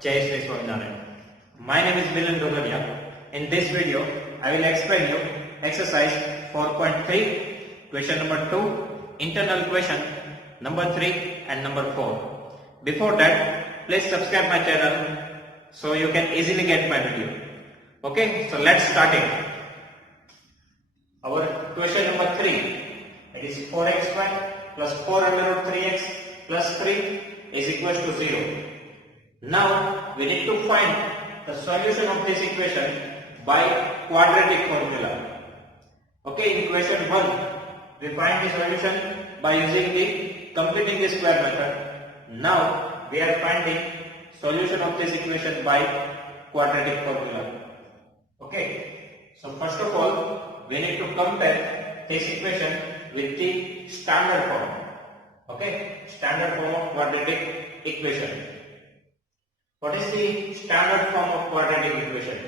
Jai Shri Swaminarayan. My name is Milan Dogaria. In this video, I will explain you exercise 4.3, question number 2, internal question number 3 and number 4. Before that, please subscribe my channel so you can easily get my video. Okay, so let's start it. Our question number 3, it is 4xy plus 4 under root 3x plus 3 is equal to 0. Now we need to find the solution of this equation by quadratic formula. Okay, in question 1 we find the solution by using the completing the square method. Now we are finding solution of this equation by quadratic formula. Okay, so first of all we need to compare this equation with the standard form. Okay, standard form of quadratic equation. What is the standard form of quadratic equation?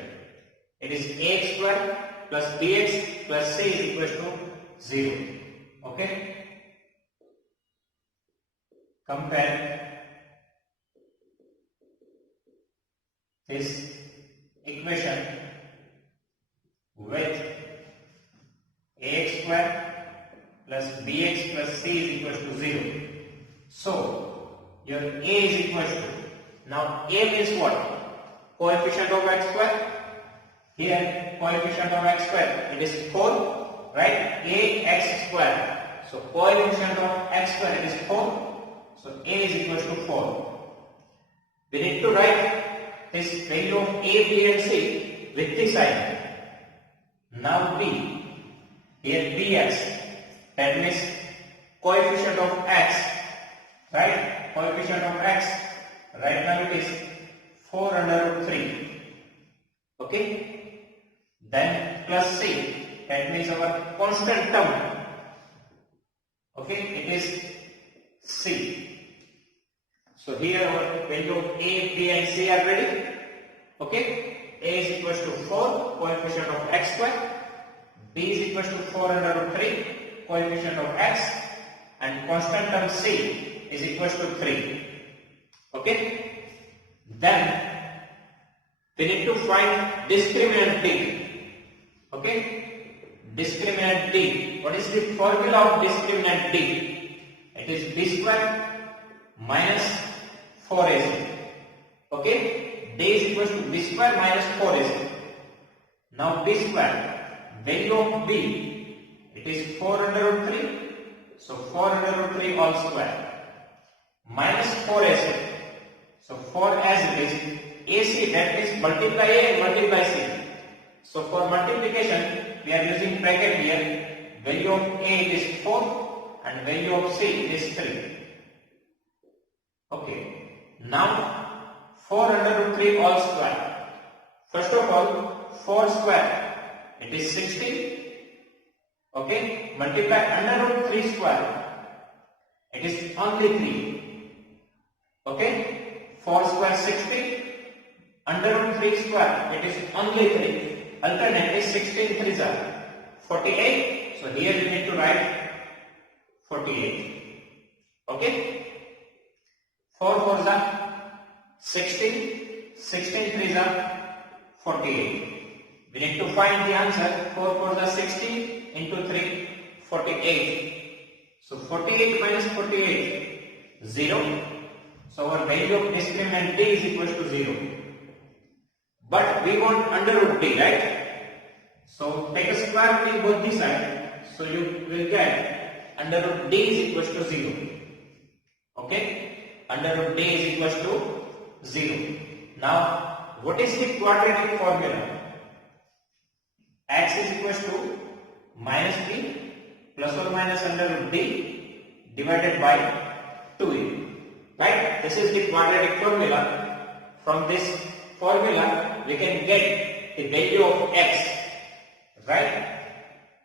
It is ax square plus bx plus c is equal to 0. Okay, compare this equation with ax square plus bx plus c is equal to 0. So your a is equal to, now a means what? Coefficient of x square. Here coefficient of x square, it is 4, right? A x square. So coefficient of x square, it is 4. So a is equal to 4. We need to write this value of a, b and c with the sign. Now b, here bx, that means coefficient of x, right? Coefficient of x, right now it is 4 under root 3. Okay, then plus c, that means our constant term. Okay, it is c. So here our value of a, b and c are ready. Okay, a is equal to 4, coefficient of x square, b is equal to 4 under root 3, coefficient of x, and constant term c is equal to 3. Okay, then we need to find discriminant d. Okay, discriminant d. What is the formula of discriminant d? It is b square minus 4ac. Okay, d is equal to b square minus 4ac. Now b square, value of b, it is 4 under root 3. So 4 under root 3 all square minus 4ac. So 4 as it is, AC, that is multiply A and multiply C. So for multiplication we are using bracket here. Value of A is 4 and value of C is 3. Okay, now 4 under root 3 all square. First of all 4 square, it is 16. Okay, multiply under root 3 square, it is only 3. Okay, 4 square 60, under root 3 square, it is only 3. Alternate is 16 3s are 48. So here we need to write 48. Okay, 4 4s are 16, 16 3s are 48. We need to find the answer. 4 4s are 16 into 3, 48. So 48 minus 48, 0. So our value of discriminant d is equal to 0. But we want under root d, right? So take a square root in both the sides. So you will get under root d is equal to 0. Okay? Under root d is equal to 0. Now, what is the quadratic formula? X is equal to minus b plus or minus under root d divided by 2a. Right? This is the quadratic formula. From this formula we can get the value of x. Right?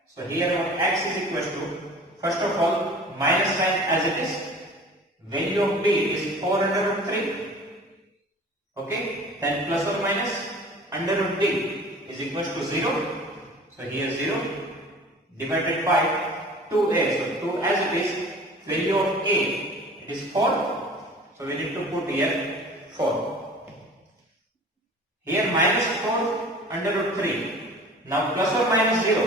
So here our x is equal to, first of all, minus sign as it is. Value of b is 4 under root 3. Okay? Then plus or minus under root d is equal to 0. So here 0 divided by 2a. So 2 as it is, value of a is 4. So we need to put here 4. Here minus 4 under root 3. Now plus or minus 0.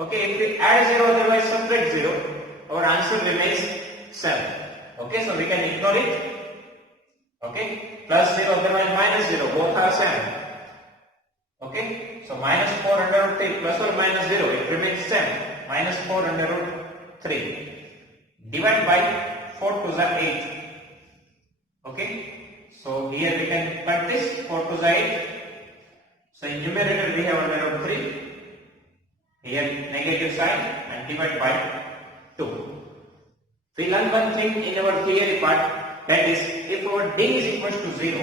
Okay, if we add 0 otherwise subtract 0, our answer remains 7. Okay, so we can ignore it. Okay, plus 0 otherwise minus 0, both are 7. Okay, so minus 4 under root 3 plus or minus 0, it remains 7. Minus 4 under root 3. Divide by 4 to the 8. Okay, so here we can cut this 4 to the 8. So in numerator we have under root 3. Here negative sign and divide by 2. We learn one thing in our theory part, that is if our d is equal to 0,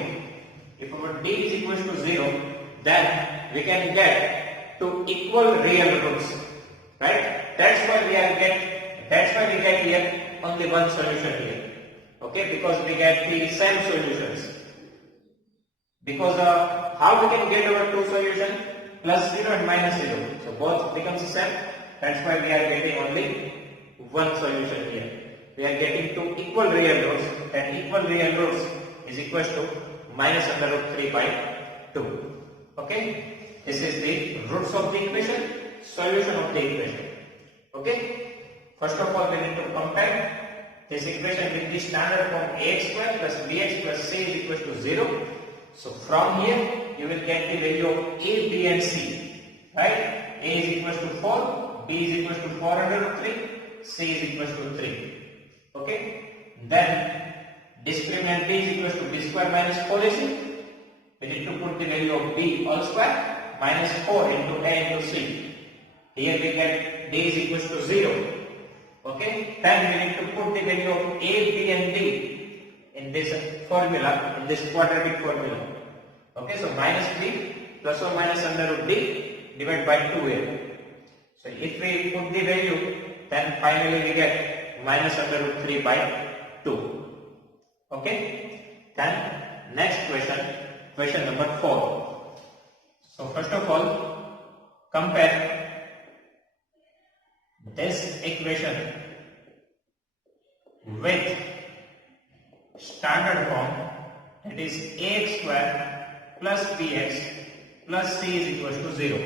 then we can get two equal real roots, right? That's why we get here only one solution here. Okay, because we get the same solutions. Because how we can get our two solutions? Plus 0 and minus 0. So both becomes the same. That's why we are getting only one solution here. We are getting two equal real roots, and equal real roots is equal to minus under root 3 by 2. Okay, this is the roots of the equation, solution of the equation. Okay, first of all we need to compare this equation with the standard form ax square plus bx plus c is equal to 0. So from here you will get the value of a, b and c, right? A is equal to 4, b is equal to 4 under root 3, c is equal to 3. Okay, then discriminant b is equal to b square minus 4ac. We need to put the value of b all square minus 4 into a into c. Here we get d is equal to 0. Okay, then we need to put the value of a, b and d in this formula, in this quadratic formula. Okay, so minus b plus or minus under root d divided by 2a. So if we put the value, then finally we get minus under root 3 by 2. Okay, then next question number 4. So first of all, compare this equation with standard form, that is ax square plus bx plus c is equal to 0.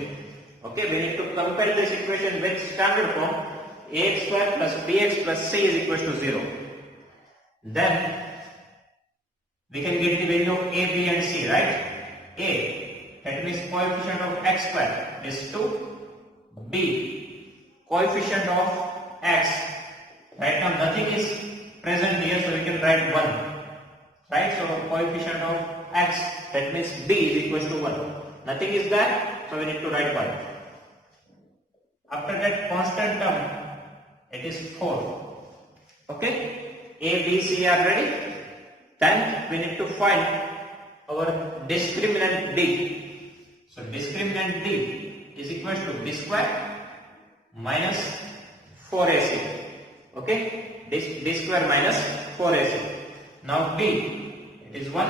Okay, we need to compare this equation with standard form ax square plus bx plus c is equal to 0. Then we can get the value of a, b and c, right? A, that means coefficient of x square is 2. B, coefficient of x. Right now nothing is present here, so we can write 1. Right? So coefficient of x, that means b is equal to 1. Nothing is there, so we need to write 1. After that constant term, it is 4. Okay? A, B, C are ready. Then we need to find our discriminant d. So discriminant d is equal to b square minus 4ac. Okay? This b square minus 4ac. Now b, it is 1.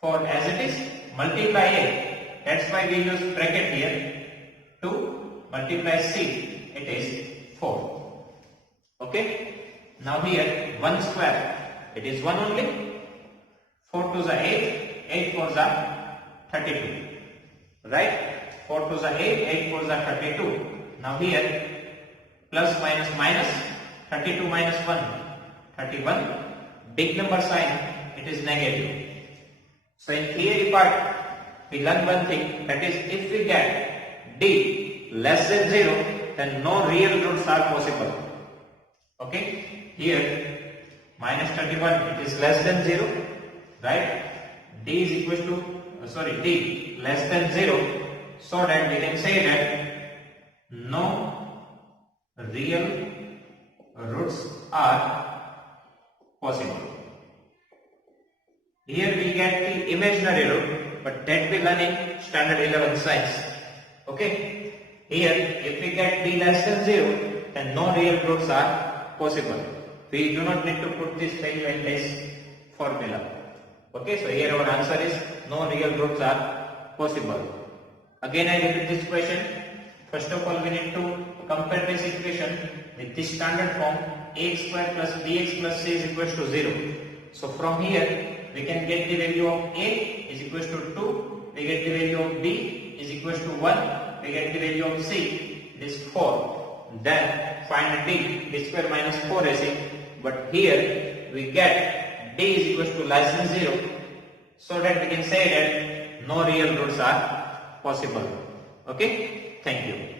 4 as it is, multiply a. That's why we use bracket here. 2 multiply c, it is 4. Okay? Now here 1 square, it is 1 only. 4 to the 8, 8 for the 32. Right? 4 to the 8, 8 for the 32. Now here plus minus minus, 32 minus 1, 31. Big number sign, it is negative. So in theory part, we learn one thing, that is if we get d less than 0, then no real roots are possible. Okay? Here minus 31, it is less than 0, right? D is equal to, d less than 0, so that we can say that no real roots are possible. Here we get the imaginary root, but that we learn in standard 11 science. Okay? Here, if we get d less than 0, then no real roots are possible. We do not need to put this value in this formula. Okay, so here our answer is no real roots are possible. Again I repeat this question. First of all we need to compare this equation with the standard form ax square plus bx plus c is equal to 0. So from here we can get the value of A is equals to 2, we get the value of B is equals to 1, we get the value of C, it is 4. Then find D, D square minus 4AC, but here we get D is equals to less than 0, so that we can say that no real roots are possible. Okay, thank you.